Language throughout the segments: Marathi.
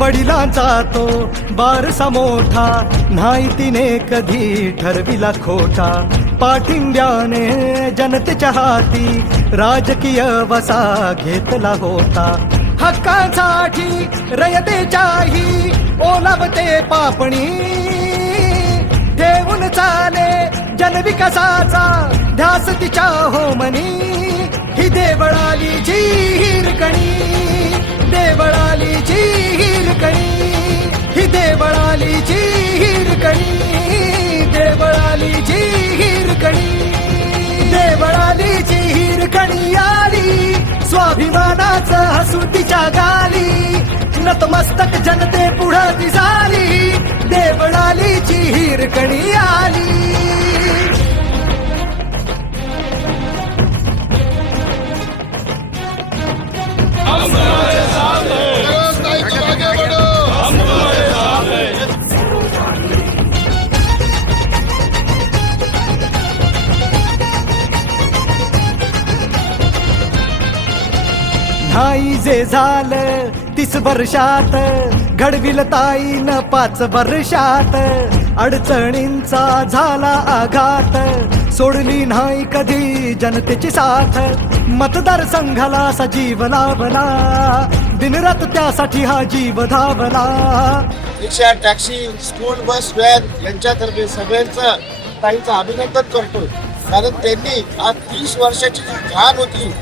वडिलांचा तो वारसा मोठा, नाही तिने कधी ठरविला खोटा. पाठिंब्याने जनतेच्या हाती राजकीय वसा घेतला होता. हक्कांसाठी रयतेच्याही ओलावते पापणी, ठेवून चाले जनविकासाचा ध्यास तिच्या होमनी. ही देवळालीची हिरकणी, देवळालीची हिरकणी, ही देवळालीची हिरकणी, देवळालीची हिरकणी. देवळालीची हिरकणी आली, स्वाभिमानाचं हसू तिच्या गाली. नतमस्तक जनते पुढं ती झाली, देवळालीची हिरकणी आली. नाही जे झालं 30 वर्षात, घडविल ताईनं 5 वर्षात. अडचणींचा झाला आघात, सोडली नाही कधी जनतेची साथ. मतदारसंघाला सजीव लावला, दिनरात त्यासाठी हा जीव धावला. रिक्षा, टॅक्सी, स्कूल, बस, व्हॅन यांच्यातर्फे सगळ्यांचं ताईंचं अभिनंदन करतो. कारण त्यांनी आज 30 वर्षाची जी घाण होती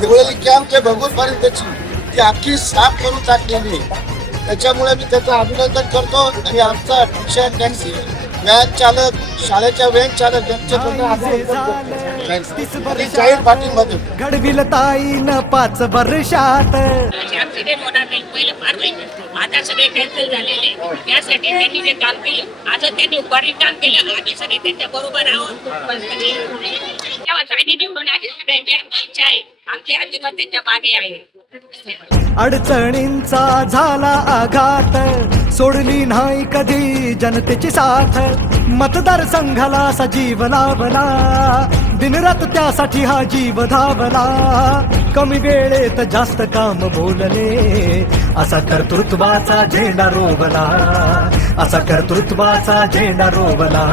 देवळाली कॅम्प ते भगूरपर्यंतची ती अख्खी साफ करून टाकलेली. त्याच्यामुळे मी त्याचं अभिनंदन करतो. आणि आमचा रिक्षा, टॅक्सी, व्हॅन चालक, शाळेच्या व्हॅन चालक जाहीर पाठिंबातून घडविल ताईनं 5 वर्षात. आता सगळे कॅन्सल झालेले, त्यासाठी त्यांनी जे काम केलं, आज त्यांनी बरीच काम केलं. आम्ही सगळे त्यांच्या बरोबर आहोत. तेव्हा ताईंनी निवडून आली, सगळ्यांची इच्छा आहे, आमची अजिबात त्यांच्या मागे आहे. अडचणींचा झाला आघात, सोडली नाही कधी जनतेची साथ. मतदारसंघाला सजीव लावला, दिनरात त्यासाठी हा जीव धावला. कमी वेळेत जास्त काम बोलले, असा कर्तृत्वाचा झेंडा रोवला, असा कर्तृत्वाचा झेंडा रोवला.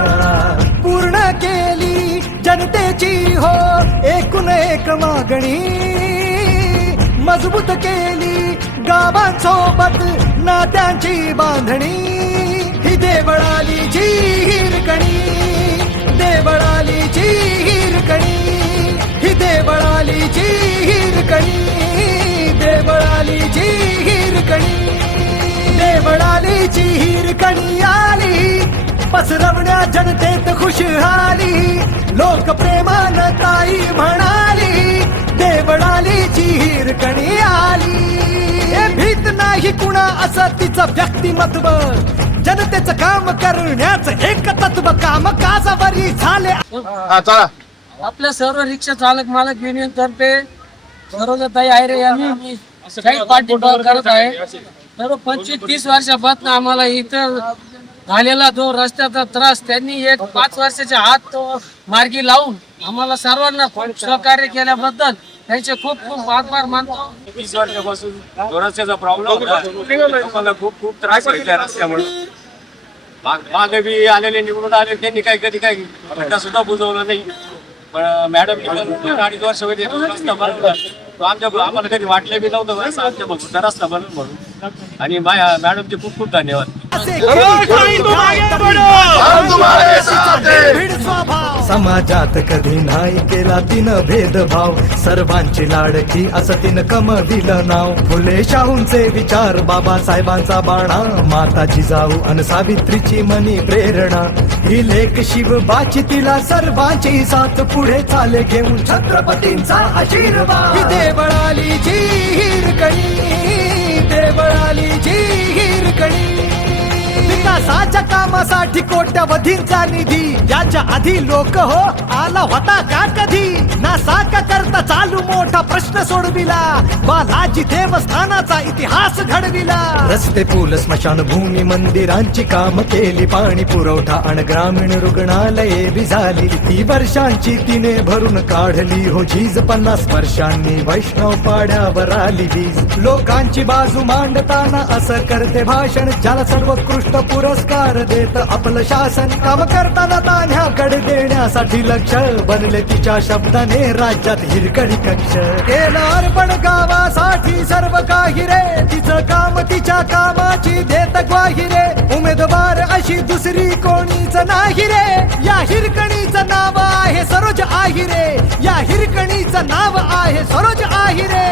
पूर्ण केली जनतेची हो एकूण एक मागणी, मजबूत केली गावांसोबत नात्यांची बांधणी. ही देवळालीची हिरकणी, देवळालीची हिरकणी, ही देवळालीची हिरकणी, देवळालीची हिरकणी. देवळालीची हिरकणी आली, पसरवण्या जनतेत खुशहाली. लोकप्रेमानं ताई म्हणाली, देवळालीची हिरकणी आली. हे भीत नाही कुणा असं तिचं व्यक्तिमत्व, जनतेचं काम करण्याचं एक तत्व. काम काजावरी झाले. आपल्या सर्व रिक्षा चालक मालक युनियन तर्फे सरोजाताई आयरे यांनी काही पाठिंबा करत आहे. सर्व 25-30 वर्षापासून आम्हाला इथं झालेला जो रस्त्याचा त्रास त्यांनी एक 5 वर्षाच्या आत तो मार्गी लावून आम्हाला सर्वांना खूप सहकार्य केल्याबद्दल त्यांचे खूप खूप आभार मानतो. 20 वर्षापासून रस्त्याचा प्रॉब्लेम होता, मला खूप खूप त्रास व्हायचा रस्त्यामुळे. मागे बी आलेले निवडून आले, त्यांनी कधी काही खड्डा सुद्धा बुजवला नाही. पण मॅडम 2.5 वर्ष होते रस्ता बनवला, आम्हाला कधी वाटलं बी नव्हतं आमच्या बघून रस्ता बनवून म्हणून. आणि मॅडमचे खूप खूप धन्यवाद. समाजात कधी नाही केला तिनं भेदभाव, सर्वांची लाडकी असं तिनं कमविलं नाव. फुले शाहूंचे विचार, बाबासाहेबांचा बाणा, माता जिजाऊ अन सावित्रीची मनी प्रेरणा. ही लेख शिवबाची, तिला सर्वांची साथ, पुढे चाले घेऊन छत्रपतींचा आशीर्वाद. ही देवळालीची हिरकणी, देवळालीची हिरकणी. विकास विकासाच्या कामासाठी कोट्यवधींचा निधी याच्या आधी लोक हो आला होता का कधी नासाका करता चालू मोठा प्रश्न सोडविला बालाजी देवस्थानाचा इतिहास घडविला रस्ते पूल स्मशानभूमी मंदिरांची काम केली पाणी पुरवठा आणि ग्रामीण रुग्णालये बी झाली ती वर्षांची तिने भरून काढली हो झीज 50 वर्षांनी वैष्णव पाड्यावर आली वीज लोकांची बाजू मांडताना असं करते भाषण ज्याला सर्वोत्कृष्ट पुरस्कार देत आपलं शासन काम करताना तान्ह्याकडे देण्यासाठी लक्ष बनले तिच्या शब्दाने राज्यात हिरकणी कक्ष केलं अर्पण गावासाठी सर्व काही रे तिचं काम तिच्या कामाची देत ग्वाही रे उमेदवार अशी दुसरी कोणीच नाही रे या हिरकणीचं नाव आहे सरोज आहिरे या हिरकणीचं नाव आहे सरोज आहिरे